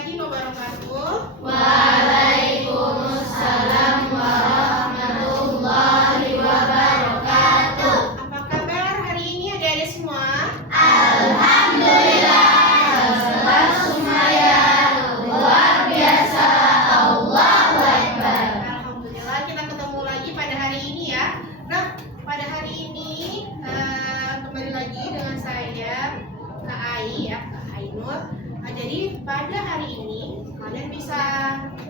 warahmatullahi wabarakatuh. Waalaikumsalam warahmatullahi wabarakatuh. Apa kabar hari ini adik-adik semua? Alhamdulillah, salam semuanya luar biasa. Allahu Akbar. Alhamdulillah kita ketemu lagi pada hari ini ya. Nah, pada hari ini kembali lagi dengan saya Kak Ai ya, Kak Ainur. Jadi pada hari ini kalian bisa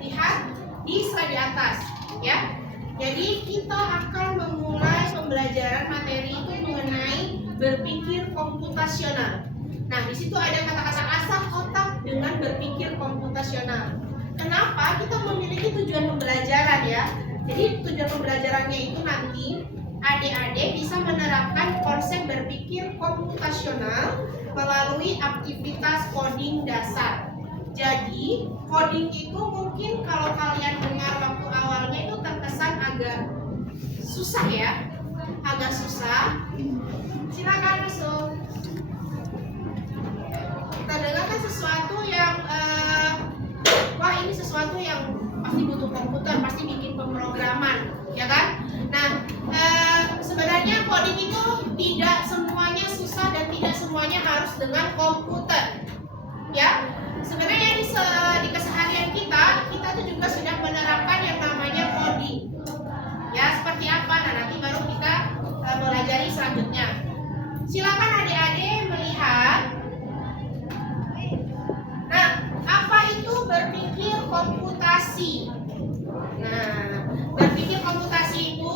lihat di slide di atas ya. Jadi kita akan memulai pembelajaran materi itu mengenai berpikir komputasional. Nah, di situ ada kata-kata asal otak dengan berpikir komputasional. Kenapa kita memiliki tujuan pembelajaran ya? Jadi tujuan pembelajarannya itu nanti adik-adik bisa menerapkan konsep berpikir komputasional melalui aktivitas coding dasar. Jadi coding itu mungkin kalau kalian dengar waktu awalnya itu terkesan agak susah ya, agak susah. Silakan masuk. Kita dengarkan sesuatu yang wah ini sesuatu yang pasti butuh komputer, pasti bikin pemrograman, ya kan? Nah, sebenarnya coding itu tidak semuanya susah dan tidak semuanya harus dengan komputer, ya. Sebenarnya di keseharian kita tuh juga sudah menerapkan yang namanya coding, ya. Seperti apa? Nah, nanti baru kita pelajari selanjutnya. Silakan adik-adik melihat. Nah, apa itu berpikir komputasi? Nah, berpikir komputasi itu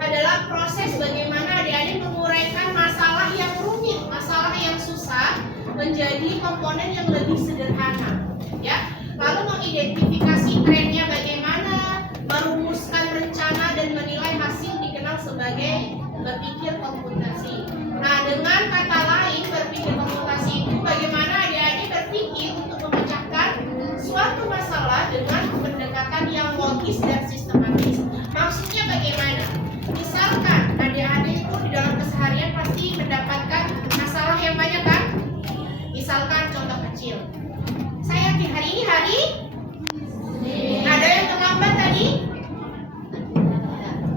adalah proses bagaimana adik-adik menguraikan masalah yang rumit, masalah yang susah menjadi komponen yang lebih sederhana, ya. Lalu mengidentifikasi trennya bagaimana, merumuskan rencana dan menilai hasil dikenal sebagai berpikir komputasi. Nah, dengan kata lain, berpikir komputasi itu bagaimana adik-adik berpikir untuk memecahkan suatu masalah dengan pendekatan yang logis dan sistematis. Maksudnya bagaimana? Misalkan adik-adik itu di dalam keseharian pasti mendapatkan masalah yang banyak kan? Misalkan contoh kecil, saya yakin hari ini ada yang terlambat tadi?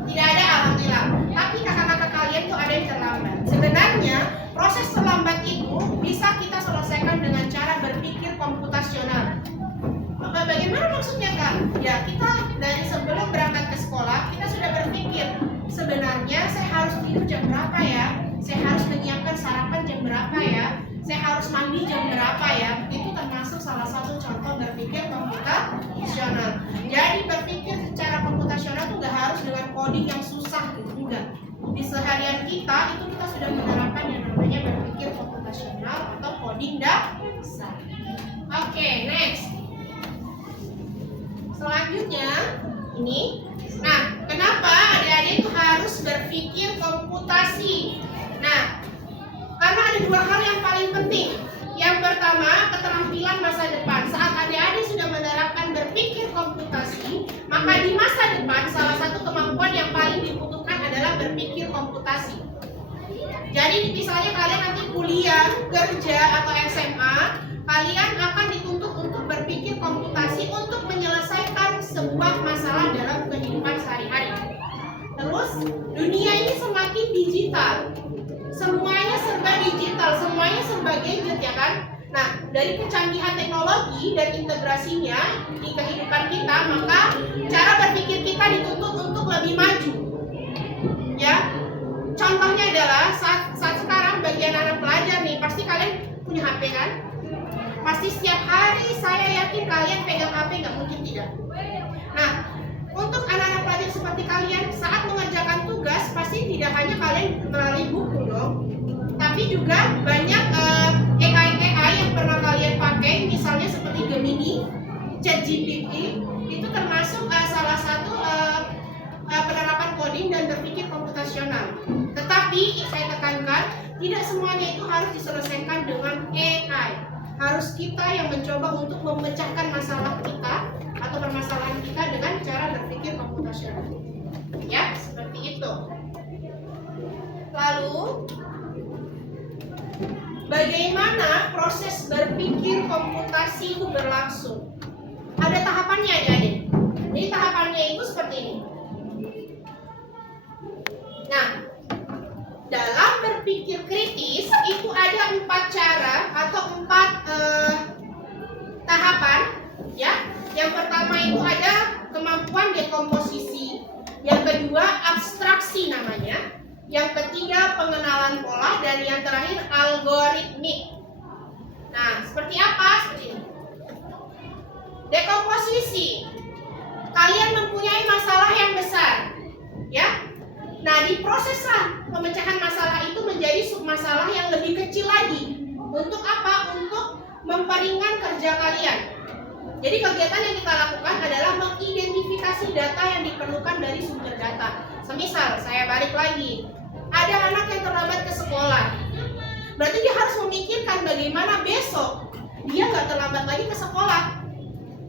Tidak ada, alhamdulillah. Tapi kakak-kakak kalian tuh ada yang terlambat. Sebenarnya proses terlambat itu bisa kita selesaikan dengan cara berpikir komputasional. Bagaimana maksudnya Kak? Ya, kita dari sebelum berangkat ke sekolah kita sudah berpikir sebenarnya saya harus tidur jam berapa ya? Saya harus menyiapkan sarapan jam berapa ya? Saya harus mandi jam berapa ya? Itu termasuk salah satu contoh berpikir komputasional. Jadi berpikir secara komputasional itu nggak harus dengan coding yang susah gitu, enggak. Di seharian kita itu kita sudah menerapkan yang namanya berpikir komputasional atau coding dasar. Oke, next. Selanjutnya ini. Nah, kenapa adik-adik itu harus berpikir komputasi? Nah, karena ada dua hal yang paling penting. Yang pertama, keterampilan masa depan. Saat adik-adik sudah menerapkan berpikir komputasi, maka di masa depan salah satu kemampuan yang paling dibutuhkan adalah berpikir komputasi. Jadi misalnya kalian nanti kuliah, kerja, atau SMA, kalian akan dituntut untuk berpikir komputasi untuk menyelesaikan sebuah masalah dalam kehidupan sehari-hari. Terus, dunia ini semakin digital. Semuanya serba digital, semuanya serba gadget ya kan? Nah, dari kecanggihan teknologi dan integrasinya di kehidupan kita, maka cara berpikir kita dituntut untuk lebih maju. Ya, contohnya adalah saat sekarang bagi anak-anak pelajar nih, pasti kalian punya HP kan? Pasti setiap hari saya yakin kalian pegang HP, nggak mungkin tidak. Nah, untuk anak-anak pelajar seperti kalian saat mengerjakan tugas pasti tidak hanya kalian melalui buku dong, tapi juga banyak AI yang pernah kalian pakai, misalnya seperti Gemini, ChatGPT, itu termasuk salah satu penerapan coding dan berpikir komputasional. Tetapi saya tekankan, tidak semuanya itu harus diselesaikan dengan AI. Harus kita yang mencoba untuk memecahkan masalah kita atau permasalahan kita dengan cara berpikir komputasional. Ya, seperti itu. Lalu, bagaimana proses berpikir berpikir komputasi itu berlangsung. Ada tahapannya adik-adik. Jadi tahapannya itu seperti ini. Nah, dalam berpikir kritis itu ada 4 cara atau 4 tahapan, ya. Yang pertama itu ada kemampuan dekomposisi, yang kedua abstraksi namanya, yang ketiga pengenalan pola, dan yang terakhir algoritmik. Nah, seperti apa? Seperti ini. Dekomposisi. Kalian mempunyai masalah yang besar, ya. Nah, di proses pemecahan masalah itu menjadi submasalah yang lebih kecil lagi. Untuk apa? Untuk memperingan kerja kalian. Jadi kegiatan yang kita lakukan adalah mengidentifikasi data yang diperlukan dari sumber data. Semisal, saya balik lagi, ada anak yang terlambat ke sekolah. Berarti dia harus memikirkan bagaimana besok dia nggak terlambat lagi ke sekolah,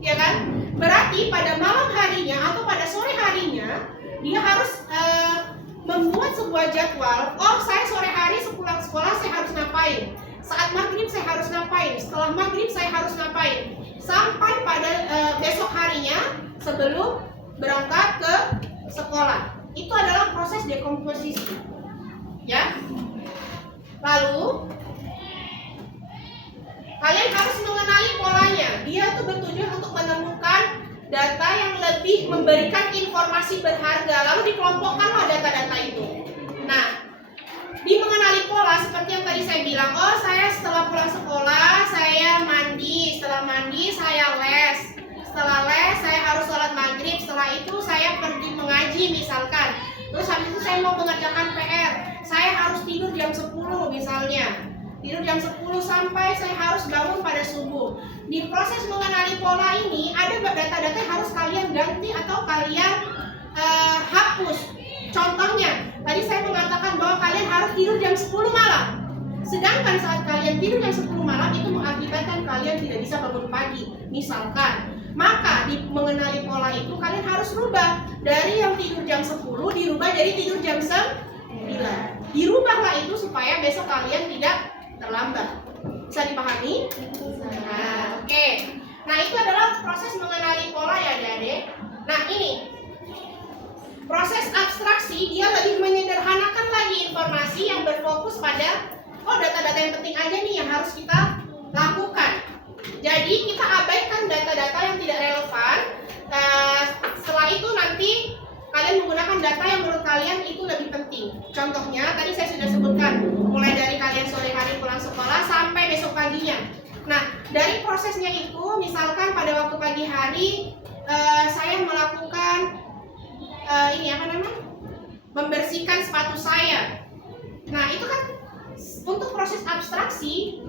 ya kan? Berarti pada malam harinya atau pada sore harinya dia harus membuat sebuah jadwal. Oh, saya sore hari sepulang sekolah saya harus ngapain? Saat maghrib saya harus ngapain? Setelah maghrib saya harus ngapain? Sampai pada besok harinya sebelum berangkat ke sekolah. Itu adalah proses dekomposisi, ya. Lalu kalian harus mengenali polanya. Dia itu bertujuan untuk menemukan data yang lebih memberikan informasi berharga. Lalu dikelompokkanlah data-data itu. Nah, di mengenali pola seperti yang tadi saya bilang, oh saya setelah pulang sekolah saya mandi, setelah mandi saya les, setelah les saya harus sholat maghrib, setelah itu saya pergi mengaji misalkan, terus habis itu saya mau mengerjakan PR, saya harus tidur jam 10 misalnya, tidur jam 10 sampai saya harus bangun pada subuh. Di proses mengenali pola ini ada data-data yang harus kalian ganti atau kalian hapus. Contohnya, tadi saya mengatakan bahwa kalian harus tidur jam 10 malam. Sedangkan saat kalian tidur jam 10 malam itu mengakibatkan kalian tidak bisa bangun pagi. Misalkan, maka di mengenali pola itu kalian harus rubah. Dari yang tidur jam 10 dirubah jadi tidur jam 9. Dirubahlah itu supaya besok kalian tidak terlambat. Bisa dipahami? Nah, oke. Nah, itu adalah proses mengenali pola ya adik-adik. Nah, ini proses abstraksi, dia lebih menyederhanakan lagi informasi yang berfokus pada data-data yang penting aja nih yang harus kita lakukan. Jadi kita abaikan data-data yang tidak relevan. Setelah itu nanti kalian menggunakan data yang menurut kalian itu lebih penting. Contohnya tadi saya sudah sebutkan, mulai dari kalian sore hari pulang sekolah sampai besok paginya. Nah, dari prosesnya itu misalkan pada waktu pagi hari saya melakukan membersihkan sepatu saya. Nah, itu kan untuk proses abstraksi,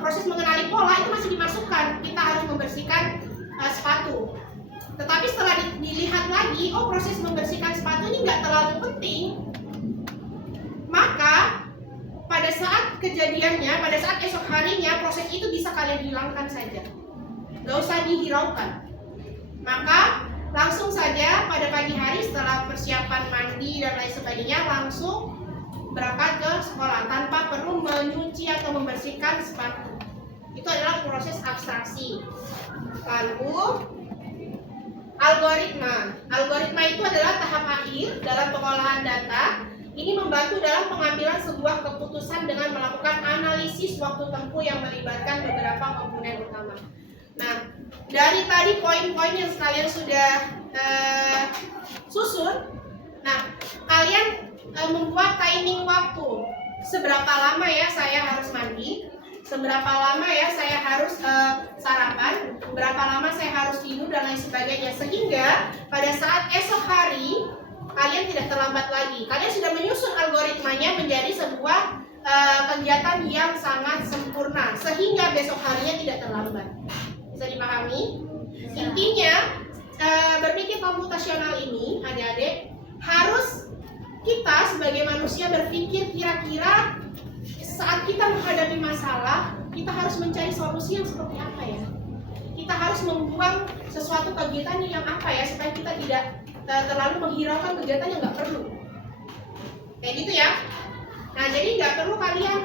proses mengenali pola itu masih dimasukkan. Kita harus membersihkan sepatu. Tetapi setelah dilihat lagi, proses membersihkan sepatu ini nggak terlalu penting. Maka pada saat kejadiannya, pada saat esok harinya, proses itu bisa kalian hilangkan saja. Nggak usah dihiraukan. Maka langsung saja pada pagi hari setelah persiapan mandi dan lain sebagainya langsung berangkat ke sekolah tanpa perlu menyuci atau membersihkan sepatu. Itu adalah proses abstraksi. Lalu algoritma. Algoritma itu adalah tahap akhir dalam pengolahan data. Ini membantu dalam pengambilan sebuah keputusan dengan melakukan analisis waktu tempuh yang melibatkan beberapa komponen utama. Nah, dari tadi poin-poin yang kalian sudah susun, nah kalian membuat timing waktu. Seberapa lama ya saya harus mandi, seberapa lama ya saya harus sarapan, berapa lama saya harus tidur dan lain sebagainya. Sehingga pada saat esok hari kalian tidak terlambat lagi. Kalian sudah menyusun algoritmanya menjadi sebuah kegiatan yang sangat sempurna sehingga besok harinya tidak terlambat. Bisa dipahami? Intinya berpikir komputasional ini adik-adik harus kita sebagai manusia berpikir kira-kira saat kita menghadapi masalah kita harus mencari solusi yang seperti apa ya. Kita harus membuang sesuatu kegiatan yang apa ya supaya kita tidak terlalu menghiraukan kegiatan yang nggak perlu. Kayak gitu ya. Nah, jadi nggak perlu kalian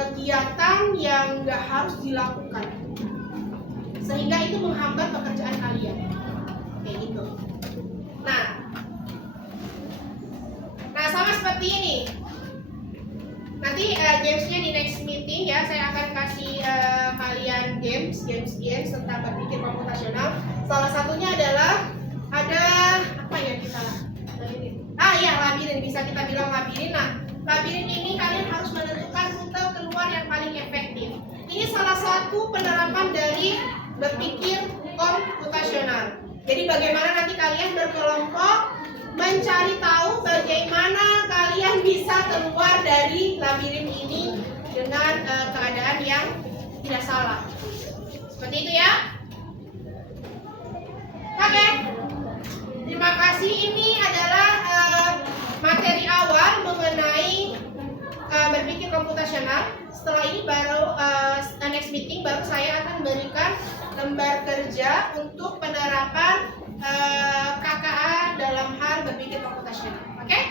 kegiatan yang nggak harus dilakukan, sehingga itu menghambat pekerjaan kalian. Kayak gitu. Nah sama seperti ini. Nanti gamesnya di next meeting ya, saya akan kasih kalian games tentang berpikir komputasional. Salah satunya adalah ada apa ya kita labirin, bisa kita bilang labirin. Nah, labirin ini kalian harus menentukan rute keluar yang paling efektif. Ini salah satu penerapan dari berpikir komputasional. Jadi bagaimana nanti kalian berkelompok mencari tahu bagaimana kalian bisa keluar dari labirin ini dengan keadaan yang tidak salah. Seperti itu ya. Oke. Terima kasih. Ini adalah materi awal mengenai berpikir komputasional. Setelah ini baru next meeting baru saya akan berikan lembar kerja untuk penerapan KKA dalam hal berpikir komputasional. Oke?